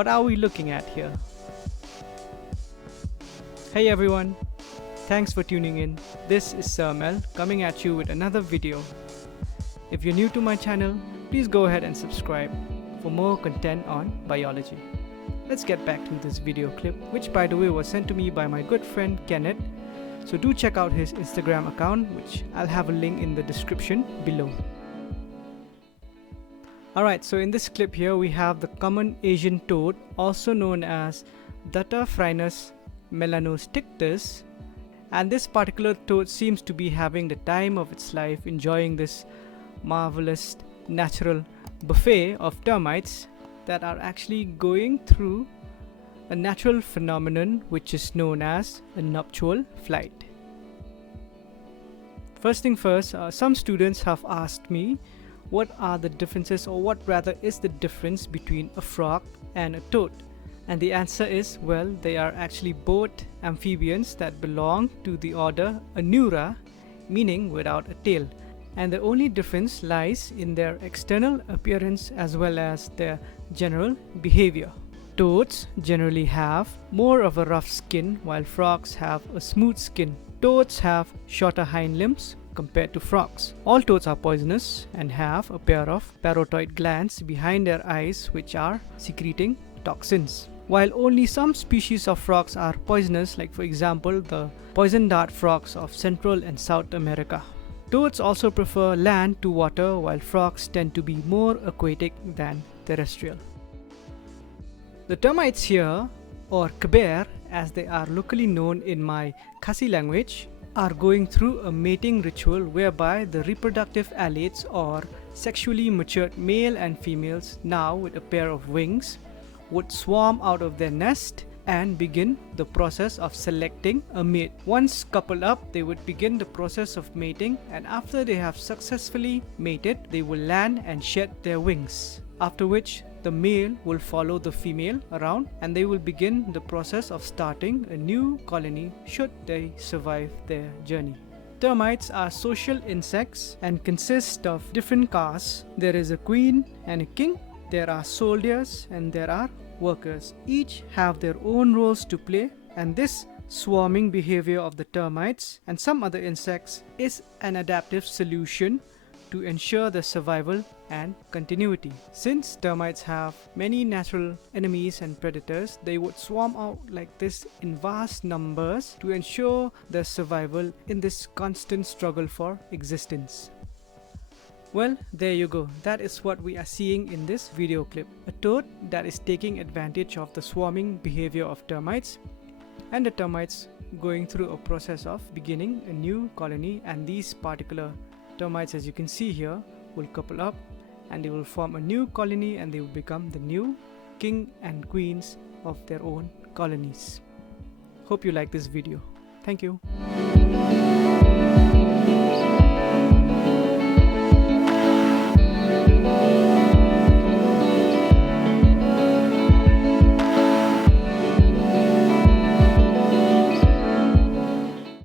what are we looking at here? Hey everyone, thanks for tuning in. This is Sir Mel coming at you with another video. If you're new to my channel, please go ahead and subscribe for more content on biology. Let's get back to this video clip, which by the way was sent to me by my good friend Kenneth. So do check out his Instagram account, which I'll have a link in the description below. Alright, so in this clip here we have the common Asian toad, also known as Duttaphrynus melanostictus, and this particular toad seems to be having the time of its life, enjoying this marvelous natural buffet of termites that are actually going through a natural phenomenon which is known as a nuptual flight. First thing first, some students have asked me what are the differences, or what rather is the difference between a frog and a toad. And the answer is, well, they are actually both amphibians that belong to the order Anura, meaning without a tail. And the only difference lies in their external appearance as well as their general behavior. Toads generally have more of a rough skin, while frogs have a smooth skin. Toads have shorter hind limbs compared to frogs. All toads are poisonous and have a pair of parotoid glands behind their eyes which are secreting toxins. While only some species of frogs are poisonous, like for example the poison dart frogs of Central and South America. Toads also prefer land to water, while frogs tend to be more aquatic than terrestrial. The termites here, or kaber as they are locally known in my Khasi language, are going through a mating ritual whereby the reproductive annelids, or sexually matured male and females now with a pair of wings, would swarm out of their nest and begin the process of selecting a mate. Once coupled up, they would begin the process of mating, and after they have successfully mated, they will land and shed their wings, after which the male will follow the female around and they will begin the process of starting a new colony should they survive their journey. Termites are social insects and consist of different castes. There is a queen and a king, there are soldiers and there are workers. Each have their own roles to play, and this swarming behavior of the termites and some other insects is an adaptive solution to ensure the survival and continuity. Since termites have many natural enemies and predators, they would swarm out like this in vast numbers to ensure their survival in this constant struggle for existence. Well, there you go. That is what we are seeing in this video clip. A toad that is taking advantage of the swarming behavior of termites, and the termites going through a process of beginning a new colony, and these particular termites, as you can see here, will couple up and they will form a new colony and they will become the new king and queens of their own colonies. Hope you like this video. Thank you.